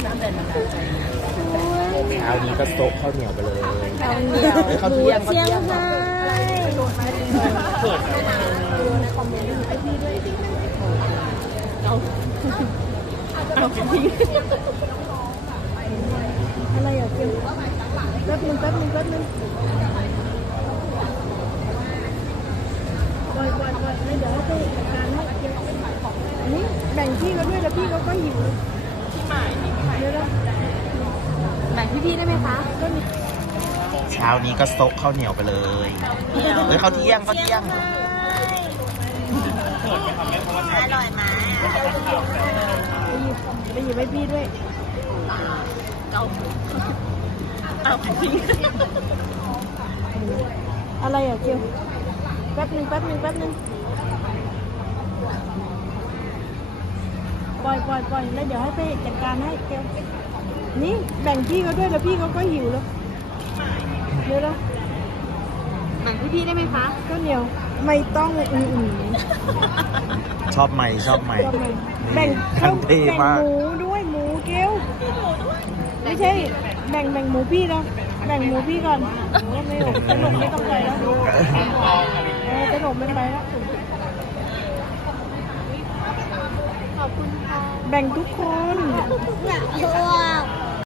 เช้านี้ก็โซกข้าวเหนียวไปเลยข้าวเหนียวหมูเที่ยงเชียงไฮ้อะไรอะเกียวแป๊บนึงแป๊บนึงแป๊บนึงปล่อยปล่อยปล่อยไม่เดี๋ยวให้ไปจัดการให้เกียวอันนี้แบ่งพี่เขาด้วยแล้วพี่เขาก็หิว แบ่งพี่ๆได้ไหมคะก็มีเช้านี้ก็โซกข้าวเหนียวไปเลยเฮ้ยข้าวเที่ยงข้าวเที่ยง อร่อยไหมไปหยิบไปหยิบให้พี่ด้วยเอาพี่อะไรอะเกียวแป๊บนึงแป๊บนึงแป๊บนึง ปล่อยปล่อยปล่อยแล้วเดี๋ยวให้ไปจัดการให้เกียวนี่แบ่งพี่เขาด้วยแล้วพี่เขาก็หิวแล้วเดี๋ยวนะแบ่งพี่ๆได้ไหมคะข้าวเหนียวไม่ต้องอือชอบใหม่ชอบใหม่ๆก็ไม่แบ่งข้าวทันเทแบ่งมากหมูด้วยหมูเกียวไม่ใช่ แบ่งแบ่งหมูพี่นะแบ่งหมูพี่ก่อนโอ้ไม่หกขนมไม่ต้องไปแล้วเออขนมไม่ไปแล้ว ขอบคุณค่ะ แบ่งทุกคนอยากชอบ